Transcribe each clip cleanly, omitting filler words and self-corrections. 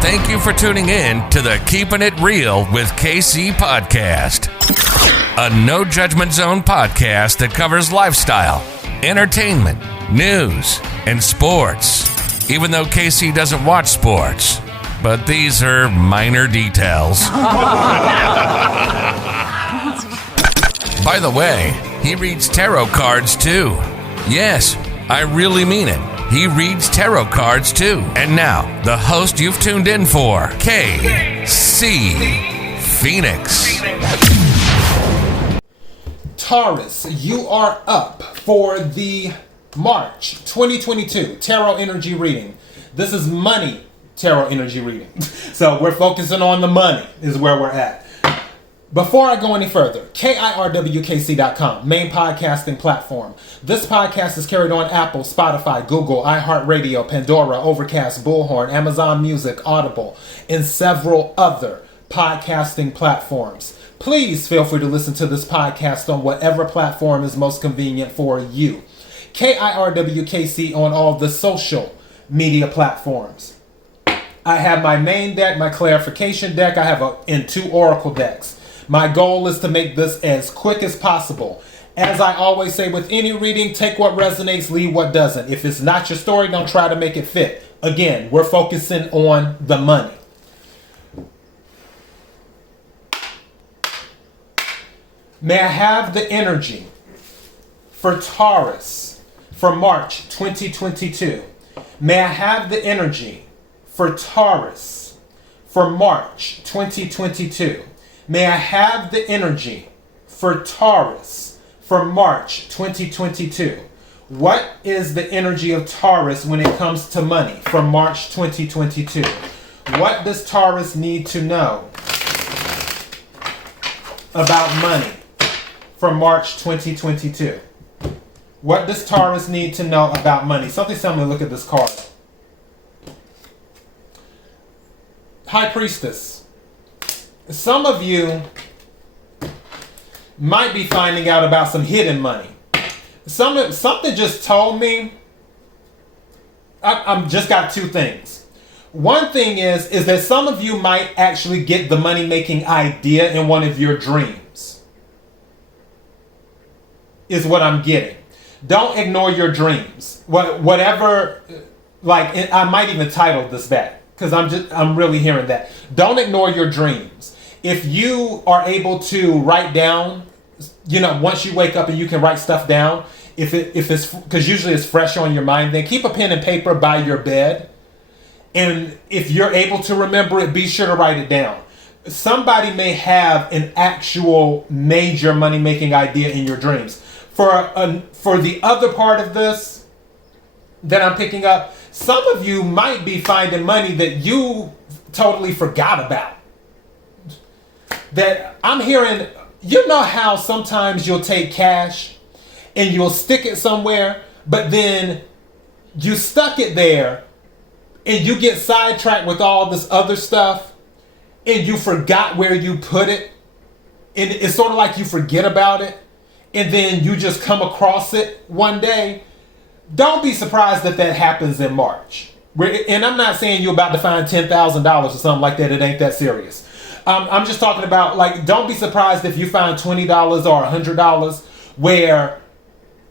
Thank you for tuning in to the Keeping It Real with KC podcast, a no judgment zone podcast that covers lifestyle, entertainment, news, and sports. Even though KC doesn't watch sports, but these are minor details. By the way, he reads tarot cards too. Yes, I really mean it. He reads tarot cards too. And now, the host you've tuned in for, KC Phoenix. Taurus, you are up for the March 2022 Tarot Energy Reading. This is money tarot energy reading. So we're focusing on the money is where we're at. Before I go any further, KIRWKC.com, main podcasting platform. This podcast is carried on Apple, Spotify, Google, iHeartRadio, Pandora, Overcast, Bullhorn, Amazon Music, Audible, and several other podcasting platforms. Please feel free to listen to this podcast on whatever platform is most convenient for you. KIRWKC on all the social media platforms. I have my main deck, my clarification deck. I have in 2 oracle decks. My goal is to make this as quick as possible. As I always say with any reading, take what resonates, leave what doesn't. If it's not your story, don't try to make it fit. Again, we're focusing on the money. May I have the energy for Taurus for March 2022? May I have the energy for Taurus for March 2022? May I have the energy for Taurus for March 2022? What is the energy of Taurus when it comes to money for March 2022? What does Taurus need to know about money for March 2022? What does Taurus need to know about money? Something's telling me to look at this card. High Priestess. Some of you might be finding out about some hidden money. Something just told me. I'm just got 2 things. One thing is that some of you might actually get the money-making idea in one of your dreams. Is what I'm getting. Don't ignore your dreams. Whatever, like, I might even title this that, because I'm really hearing that. Don't ignore your dreams. If you are able to write down, once you wake up and you can write stuff down, if it's, because usually it's fresh on your mind, then keep a pen and paper by your bed. And if you're able to remember it, be sure to write it down. Somebody may have an actual major money-making idea in your dreams. For the other part of this that I'm picking up, some of you might be finding money that you totally forgot about. That I'm hearing, how sometimes you'll take cash and you'll stick it somewhere, but then you stuck it there and you get sidetracked with all this other stuff and you forgot where you put it. And it's sort of like you forget about it and then you just come across it one day. Don't be surprised that happens in March. And I'm not saying you're about to find $10,000 or something like that. It ain't that serious. I'm just talking about, like, don't be surprised if you find $20 or $100 where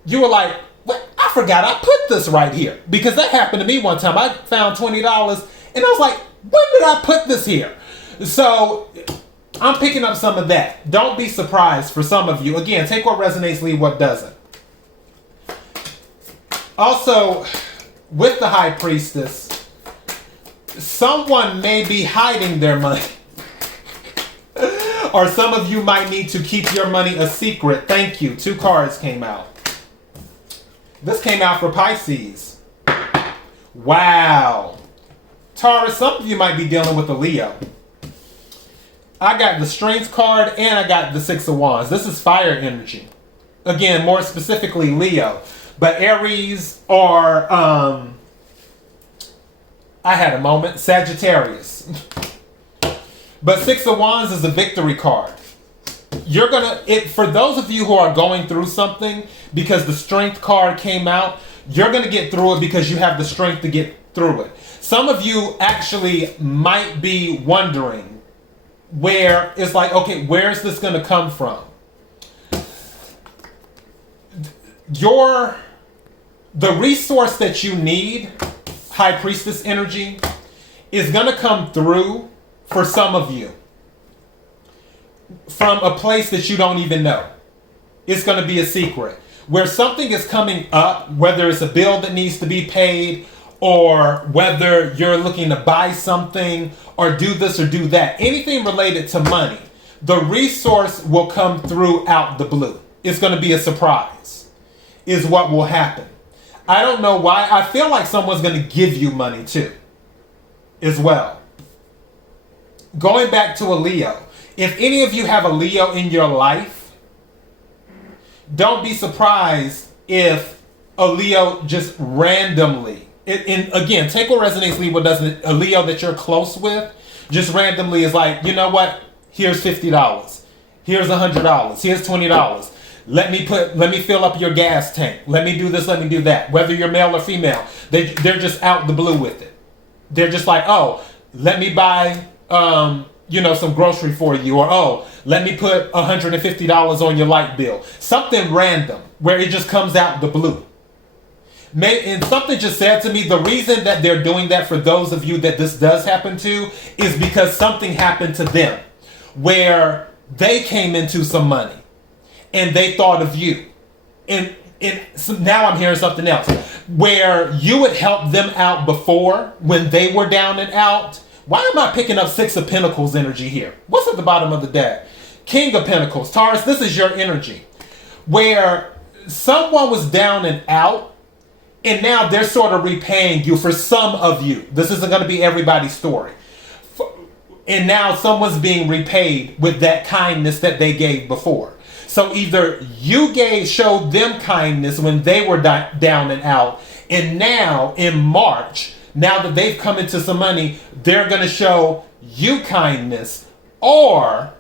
you were like, what? I forgot I put this right here. Because that happened to me one time. I found $20 and I was like, when did I put this here? So I'm picking up some of that. Don't be surprised for some of you. Again, take what resonates, leave what doesn't. Also, with the High Priestess, someone may be hiding their money. Or some of you might need to keep your money a secret. Thank you. 2 cards came out. This came out for Pisces. Wow. Taurus, some of you might be dealing with a Leo. I got the Strength card and I got the 6 of Wands. This is fire energy. Again, more specifically Leo. But Aries or, I had a moment, Sagittarius. But 6 of Wands is a victory card. You're for those of you who are going through something, because the Strength card came out, you're going to get through it because you have the strength to get through it. Some of you actually might be wondering where it's like, okay, where is this going to come from? The resource that you need, High Priestess energy, is going to come through for some of you from a place that you don't even know. It's going to be a secret. Where something is coming up, whether it's a bill that needs to be paid, or whether you're looking to buy something, or do this or do that, anything related to money, the resource will come through out the blue. It's going to be a surprise, is what will happen. I don't know why. I feel like someone's going to give you money too, as well. Going back to a Leo, if any of you have a Leo in your life, don't be surprised if a Leo just randomly, again, take what resonates, leave what doesn't. A Leo that you're close with just randomly is like, you know what? Here's $50. Here's $100. Here's $20. Let me fill up your gas tank. Let me do this. Let me do that. Whether you're male or female, they're just out the blue with it. They're just like, oh, let me buy, some grocery for you, or oh, let me put $150 on your light bill. Something random where it just comes out the blue. And something just said to me, the reason that they're doing that for those of you that this does happen to is because something happened to them where they came into some money and they thought of you. And so now I'm hearing something else where you would help them out before when they were down and out. Why am I picking up Six of Pentacles energy here? What's at the bottom of the deck? King of Pentacles. Taurus, this is your energy where someone was down and out, and now they're sort of repaying you for some of you. This isn't going to be everybody's story. And now someone's being repaid with that kindness that they gave before. So either you showed them kindness when they were down and out, and now in March, now that they've come into some money, they're going to show you kindness, or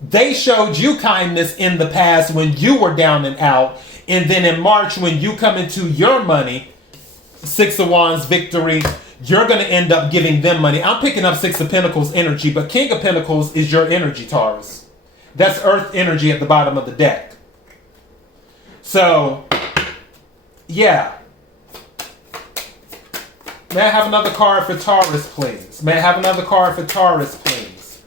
they showed you kindness in the past when you were down and out, and then in March when you come into your money, Six of Wands victory, you're going to end up giving them money. I'm picking up Six of Pentacles energy, but King of Pentacles is your energy, Taurus. That's Earth energy at the bottom of the deck. So, yeah. May I have another card for Taurus, please? May I have another card for Taurus, please?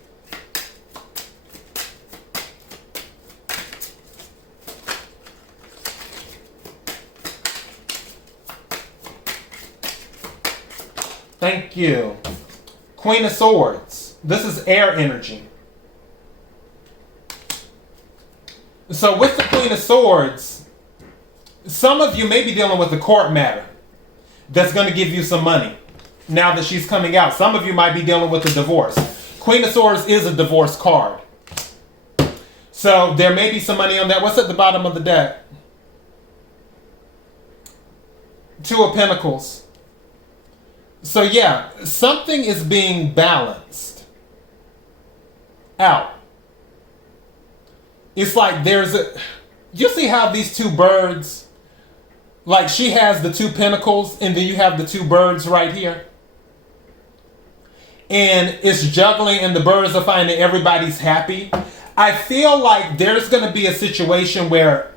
Thank you. Queen of Swords. This is air energy. So with the Queen of Swords, some of you may be dealing with a court matter that's going to give you some money now that she's coming out. Some of you might be dealing with a divorce. Queen of Swords is a divorce card. So there may be some money on that. What's at the bottom of the deck? Two of Pentacles. So yeah, something is being balanced out. It's like you see how these two birds, like she has the two pentacles and then you have the two birds right here. And it's juggling and the birds are finding everybody's happy. I feel like there's going to be a situation where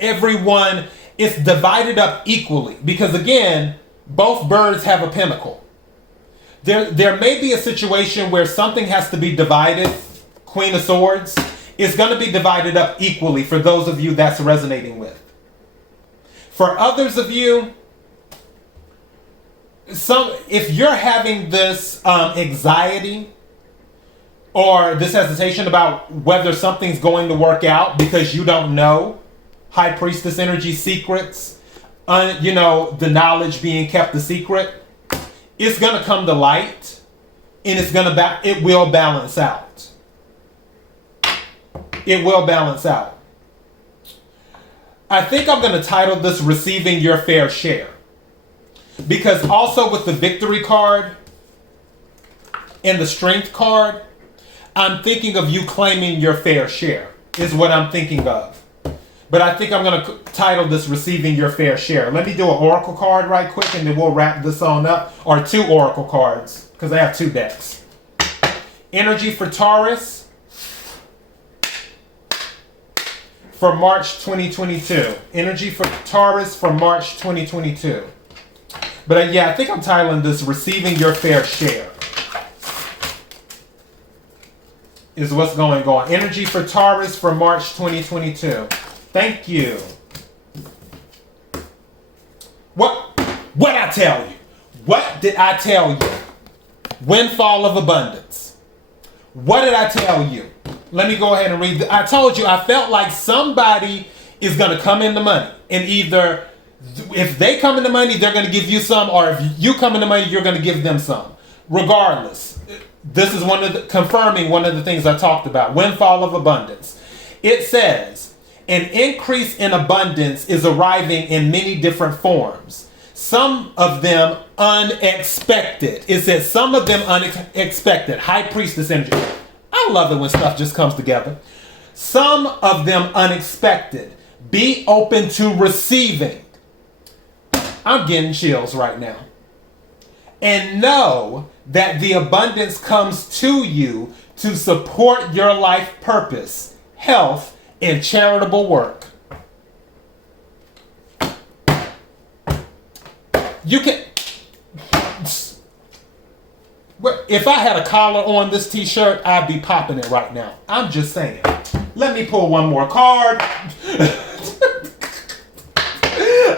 everyone is divided up equally. Because again, both birds have a pentacle. There may be a situation where something has to be divided, Queen of Swords. It's going to be divided up equally for those of you that's resonating with. For others of you, if you're having this anxiety or this hesitation about whether something's going to work out because you don't know, High Priestess energy secrets, the knowledge being kept a secret, it's going to come to light and it will balance out. It will balance out. I think I'm going to title this Receiving Your Fair Share. Because also with the Victory card and the Strength card, I'm thinking of you claiming your fair share is what I'm thinking of. But I think I'm going to title this Receiving Your Fair Share. Let me do an oracle card right quick and then we'll wrap this on up. Or 2 oracle cards because I have 2 decks. Energy for Taurus for March 2022. Energy for Taurus for March 2022. But yeah, I think I'm titling this Receiving Your Fair Share. Is what's going on. Energy for Taurus for March 2022. Thank you. What I tell you? What did I tell you? Windfall of abundance. What did I tell you? Let me go ahead and read. I told you I felt like somebody is going to come into money. And either if they come into money, they're going to give you some. Or if you come into money, you're going to give them some. Regardless. This is confirming one of the things I talked about. Windfall of abundance. It says, an increase in abundance is arriving in many different forms. Some of them unexpected. It says some of them unexpected. High priestess energy. I love it when stuff just comes together. Some of them unexpected. Be open to receiving. I'm getting chills right now. And know that the abundance comes to you to support your life purpose, health, and charitable work. You can... If I had a collar on this t-shirt, I'd be popping it right now. I'm just saying. Let me pull one more card.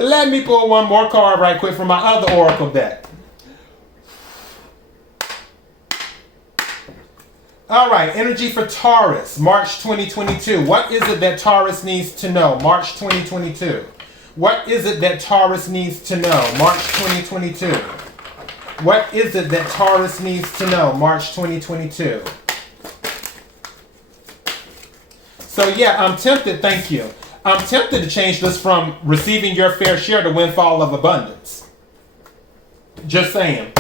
Let me pull one more card right quick from my other oracle deck. All right, energy for Taurus, March 2022. What is it that Taurus needs to know? March 2022. What is it that Taurus needs to know? March 2022. What is it that Taurus needs to know? March 2022. So yeah, I'm tempted, thank you. I'm tempted to change this from Receiving Your Fair Share to Windfall of Abundance. Just saying.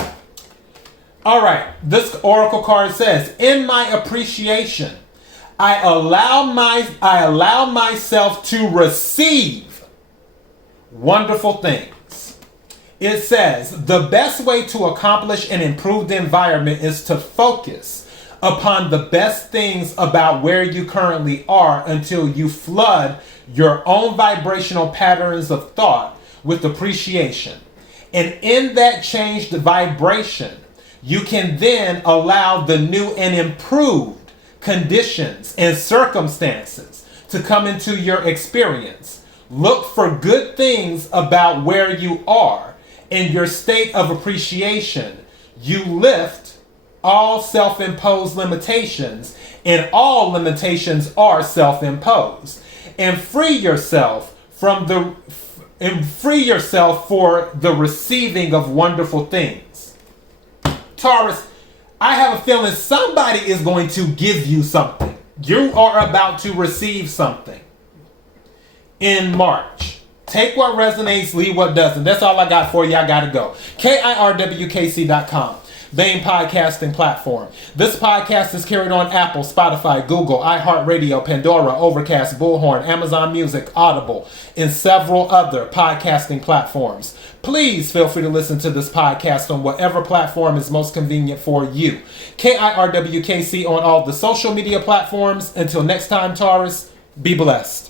All right, this oracle card says, in my appreciation, I allow myself to receive wonderful things. It says, the best way to accomplish an improved environment is to focus upon the best things about where you currently are until you flood your own vibrational patterns of thought with appreciation. And in that changed vibration, you can then allow the new and improved conditions and circumstances to come into your experience. Look for good things about where you are. In your state of appreciation, you lift all self-imposed limitations, and all limitations are self-imposed. And free yourself for the receiving of wonderful things. Taurus, I have a feeling somebody is going to give you something. You are about to receive something in March. Take what resonates, leave what doesn't. That's all I got for you. I got to go. KIRWKC.com. Main podcasting platform. This podcast is carried on Apple, Spotify, Google, iHeartRadio, Pandora, Overcast, Bullhorn, Amazon Music, Audible, and several other podcasting platforms. Please feel free to listen to this podcast on whatever platform is most convenient for you. KIRWKC on all the social media platforms. Until next time, Taurus, be blessed.